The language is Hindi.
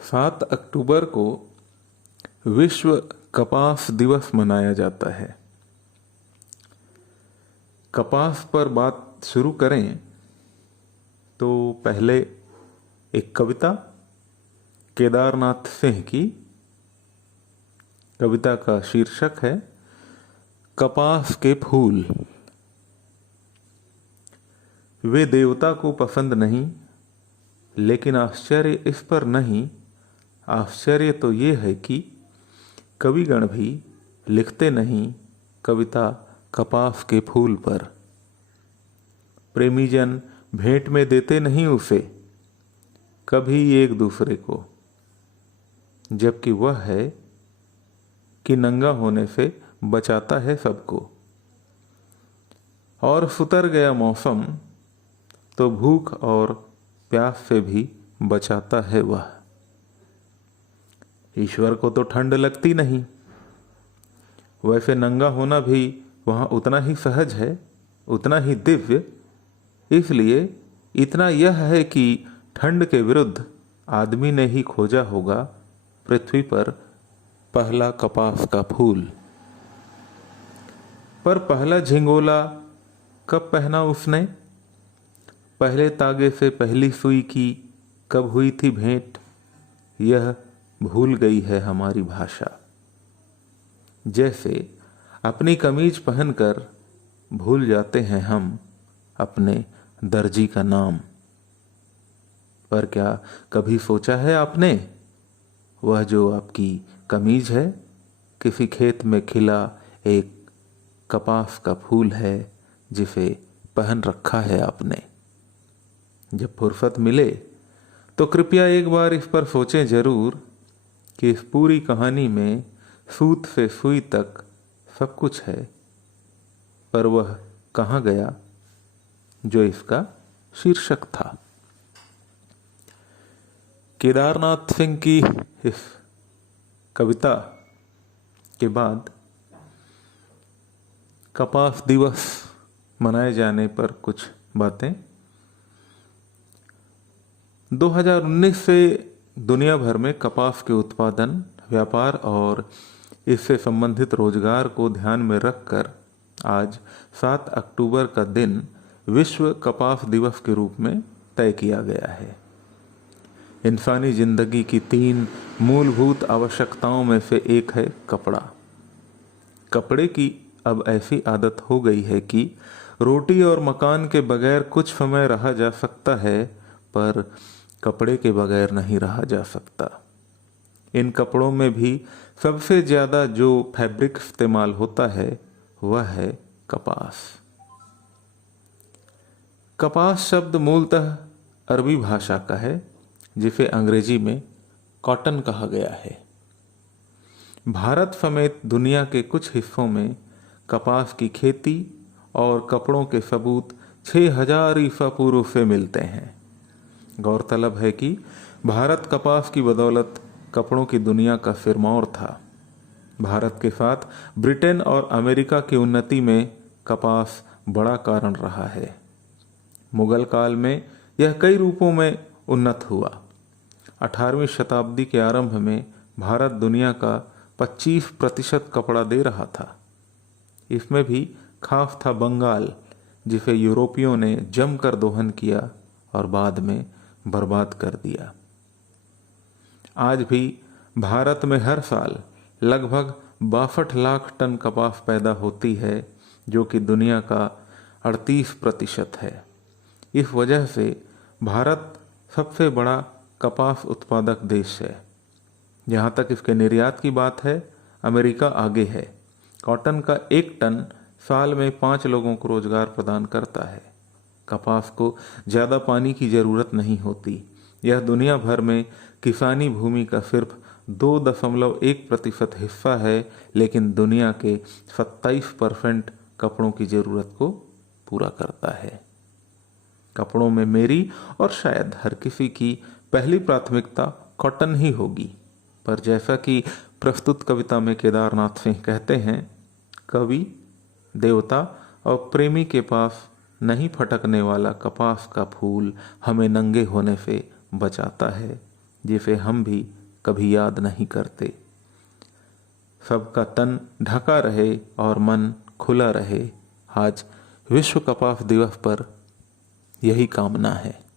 7 अक्टूबर को विश्व कपास दिवस मनाया जाता है। कपास पर बात शुरू करें तो पहले एक कविता केदारनाथ सिंह की। कविता का शीर्षक है कपास के फूल। वे देवता को पसंद नहीं, लेकिन आश्चर्य इस पर नहीं। आश्चर्य तो ये है कि कविगण भी लिखते नहीं कविता कपास के फूल पर। प्रेमीजन भेंट में देते नहीं उसे कभी एक दूसरे को, जबकि वह है कि नंगा होने से बचाता है सबको। और सुतर गया मौसम तो भूख और प्यास से भी बचाता है वह। ईश्वर को तो ठंड लगती नहीं, वैसे नंगा होना भी वहाँ उतना ही सहज है, उतना ही दिव्य। इसलिए इतना यह है कि ठंड के विरुद्ध आदमी ने ही खोजा होगा पृथ्वी पर पहला कपास का फूल। पर पहला झिंगोला कब पहना उसने? पहले तागे से पहली सुई की कब हुई थी भेंट? यह भूल गई है हमारी भाषा। जैसे अपनी कमीज पहनकर भूल जाते हैं हम अपने दर्जी का नाम। पर क्या कभी सोचा है आपने, वह जो आपकी कमीज है किसी खेत में खिला एक कपास का फूल है जिसे पहन रखा है आपने। जब फुर्सत मिले तो कृपया एक बार इस पर सोचें जरूर कि इस पूरी कहानी में सूत से सुई तक सब कुछ है, पर वह कहाँ गया जो इसका शीर्षक था। केदारनाथ सिंह की इस कविता के बाद कपास दिवस मनाए जाने पर कुछ बातें। 2019 से दुनिया भर में कपास के उत्पादन, व्यापार और इससे संबंधित रोजगार को ध्यान में रखकर आज 7 अक्टूबर का दिन विश्व कपास दिवस के रूप में तय किया गया है। इंसानी जिंदगी की 3 मूलभूत आवश्यकताओं में से एक है कपड़ा। कपड़े की अब ऐसी आदत हो गई है कि रोटी और मकान के बगैर कुछ समय रहा जा सकता है, पर कपड़े के बगैर नहीं रहा जा सकता। इन कपड़ों में भी सबसे ज्यादा जो फैब्रिक इस्तेमाल होता है वह है कपास। कपास शब्द मूलतः अरबी भाषा का है, जिसे अंग्रेजी में कॉटन कहा गया है। भारत समेत दुनिया के कुछ हिस्सों में कपास की खेती और कपड़ों के सबूत 6000 ईसा पूर्व से मिलते हैं। गौरतलब है कि भारत कपास की बदौलत कपड़ों की दुनिया का सिरमौर था। भारत के साथ ब्रिटेन और अमेरिका की उन्नति में कपास बड़ा कारण रहा है। मुगल काल में यह कई रूपों में उन्नत हुआ। 18वीं शताब्दी के आरंभ में भारत दुनिया का 25% कपड़ा दे रहा था। इसमें भी खास था बंगाल, जिसे यूरोपियों ने जमकर दोहन किया और बाद में बर्बाद कर दिया। आज भी भारत में हर साल लगभग 62 लाख टन कपास पैदा होती है, जो कि दुनिया का 38% है। इस वजह से भारत सबसे बड़ा कपास उत्पादक देश है। जहाँ तक इसके निर्यात की बात है, अमेरिका आगे है। कॉटन का 1 टन साल में 5 लोगों को रोजगार प्रदान करता है। कपास को ज़्यादा पानी की ज़रूरत नहीं होती। यह दुनिया भर में किसानी भूमि का सिर्फ 2.1% हिस्सा है, लेकिन दुनिया के 27% कपड़ों की ज़रूरत को पूरा करता है। कपड़ों में मेरी और शायद हर किसी की पहली प्राथमिकता कॉटन ही होगी। पर जैसा कि प्रस्तुत कविता में केदारनाथ सिंह कहते हैं, कवि, देवता और प्रेमी के पास नहीं फटकने वाला कपास का फूल हमें नंगे होने से बचाता है, जिसे हम भी कभी याद नहीं करते। सबका तन ढका रहे और मन खुला रहे। आज विश्व कपास दिवस पर यही कामना है।